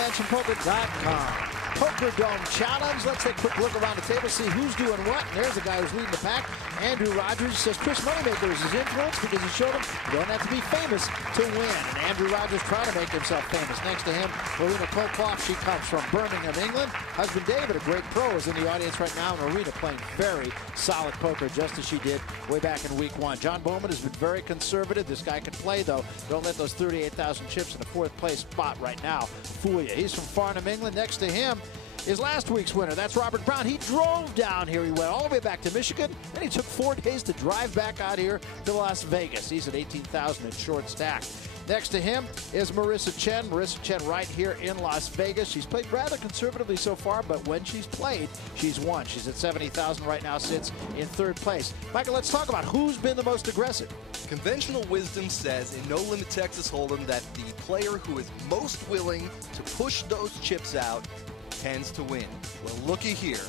MansionPoker.com. Poker Dome Challenge. Let's take a quick look around the table, see who's doing what. And there's the guy who's leading the pack. Andrew Rogers says Chris Moneymaker is his influence because he showed him you don't have to be famous to win. And Andrew Rogers trying to make himself famous. Next to him, Marina Kolkloff. She comes from Birmingham, England. Husband David, a great pro, is in the audience right now in Arena playing very solid poker, just as she did way back in week one. John Bowman has been very conservative. This guy can play, though. Don't let those 38,000 chips in the fourth place spot right now fool you. He's from Farnham, England. Next to him is last week's winner. That's Robert Brown. He drove down here. He went all the way back to Michigan, and he took 4 days to drive back out here to Las Vegas. He's at 18,000 in short stack. Next to him is Marissa Chen. Marissa Chen right here in Las Vegas. She's played rather conservatively so far, but when she's played, she's won. She's at 70,000 right now, sits in third place. Michael, let's talk about who's been the most aggressive. Conventional wisdom says in No Limit Texas Hold'em that the player who is most willing to push those chips out tends to win. Well, looky here.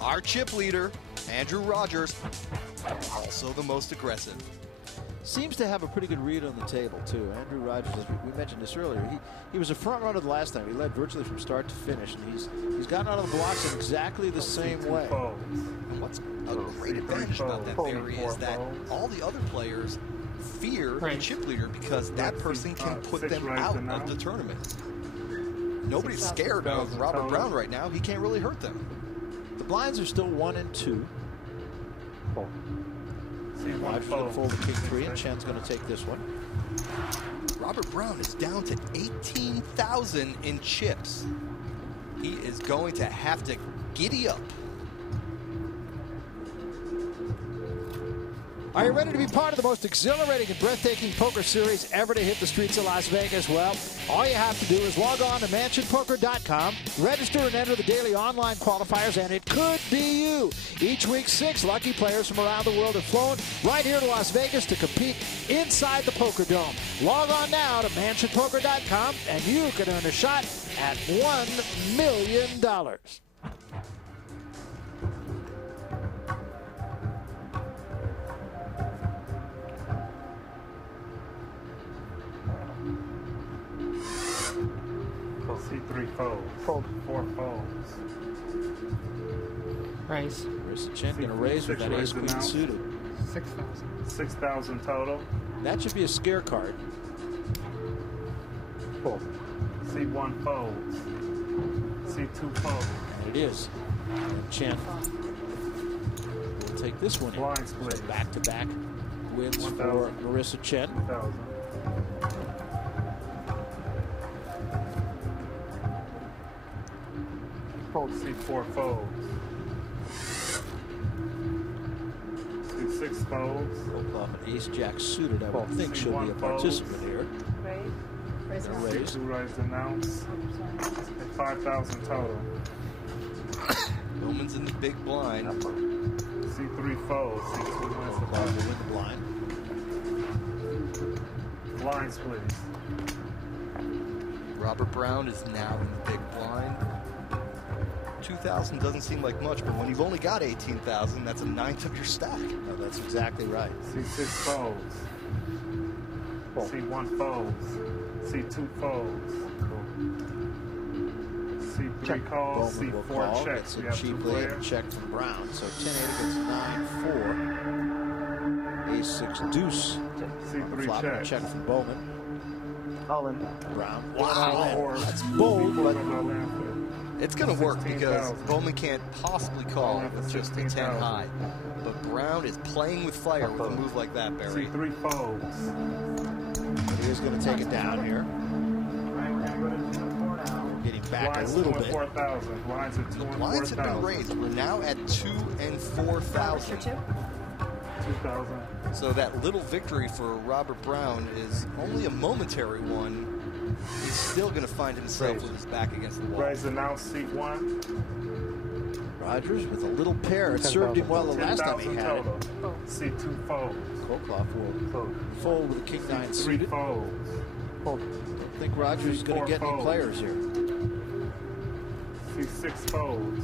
Our chip leader, Andrew Rogers, also the most aggressive. Seems to have a pretty good read on the table, too. Andrew Rogers, as we mentioned this earlier, he was a front runner the last time. He led virtually from start to finish, and he's gotten out of the blocks in exactly the same way. And what's a great advantage about that, Barry, is that all the other players fear the chip leader because that person can put them out of the tournament. Nobody's scared of Robert Brown right now. He can't really hurt them. The blinds are still 1 and 2. Rogers going to fold the king 3, and Chen's going to take this one. Robert Brown is down to 18,000 in chips. He is going to have to giddy up. Are you ready to be part of the most exhilarating and breathtaking poker series ever to hit the streets of Las Vegas? Well, all you have to do is log on to MansionPoker.com, register and enter the daily online qualifiers, and it could be you. Each week, 6 lucky players from around the world have flown right here to Las Vegas to compete inside the Poker Dome. Log on now to MansionPoker.com, and you can earn a shot at $1 million. C3 folds. Fold. 4 folds. Raise. Marissa Chen going to raise with that ace queen suited. 6,000. 6,000 total. That should be a scare card. Fold. C1 folds. C2 folds. And it is. And Chen will take this one in. Blind split. So back-to-back wins 1, for Marissa Chen. 1,000. Fold. C4 folds. C6 folds. Kolkloff and ace-jack suited. I would think she'll be a participant here. Raise. Raise. C2 raise announced. 5,000 total. Bowman's in the big blind. C3 folds. C2 wins the Kolkloff will blind. win the blind. Blind splits. Robert Brown is now in the big blind. 2,000 doesn't seem like much, but when you've only got 18,000, that's a 1/9 of your stack. No, that's exactly right. C6 folds. C1 folds. C2 folds. C3 calls. Bowman will C4 call. checks. Gets We it have 2 cheaply and a players. check from Brown. So 10-8 against 9-4. Ace-6 deuce. C3 Flop and a checks. check from Bowman. All in. Brown. Wow. That's bold, but It's going to work because 16,000. Bowman can't possibly call with just a 10 high. But Brown is playing with fire with a move like that, Barry. C3 folds. he is going to take it down here. Getting back Blinds a little 2 and bit. 4,000. Blinds at 2 The and blinds have been 4,000. raised. We're now at 2 and 4,000. 2,000. So that little victory for Robert Brown is only a momentary one. He's still going to find himself with his back against the wall. Raise announced C1. Rogers with a little pair. It served him well the last time he 10,000 had it. total. C2 folds. Kolkloff will fold with a king 9 C3 suited. folds. Don't think Rogers is going to get any players here. C6 folds.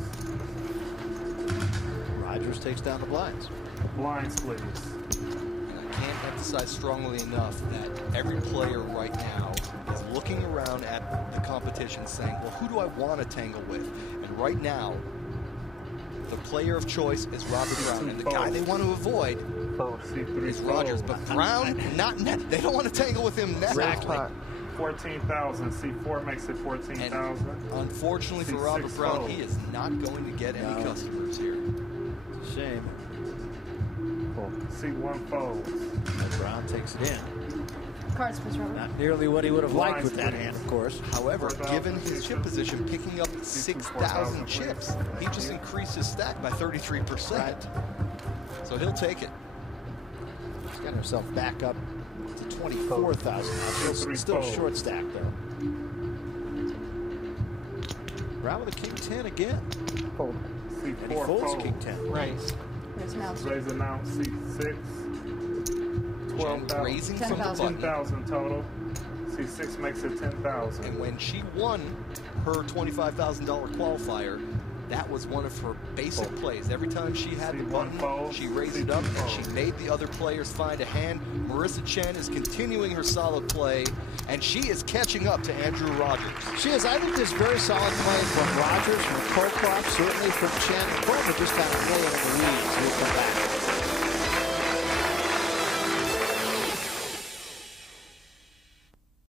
Rogers takes down the blinds. Blind splits. And I can't emphasize strongly enough that every player right now is looking around at the competition saying, well, who do I want to tangle with? And right now, the player of choice is Robert Brown, and the guy they want to avoid is Rogers. But Brown, they don't want to tangle with him now. Exactly. 14,000. C4 makes it 14,000. Unfortunately for Robert Brown, he is not going to get any customers here. Shame. C1 folds. And Brown takes it in. Cards, Mr. Robert. Not nearly what he would have liked with that hand, of course. However, given his chip position, picking up 6,000 chips, he just increased his stack by 33%. Right. So he'll take it. He's got himself back up to 24,000. Still short stack, though. Brown with a king 10 again. Fold. And he C4 folds fold. king 10. Raise. Raise mouse. Raise amount. C6. Jen 12,000. raising from the 10,000. button. 10,000 total. C6 makes it 10,000. And when she won her $25,000 qualifier, that was one of her basic plays. Every time she had the button, she raised it up and she made the other players find a hand. Marissa Chen is continuing her solid play, and she is catching up to Andrew Rogers. She is. I think this very solid play from Rogers, from Colclough, certainly from Chen. Colclough just kind of laying in the weeds. He'll come back.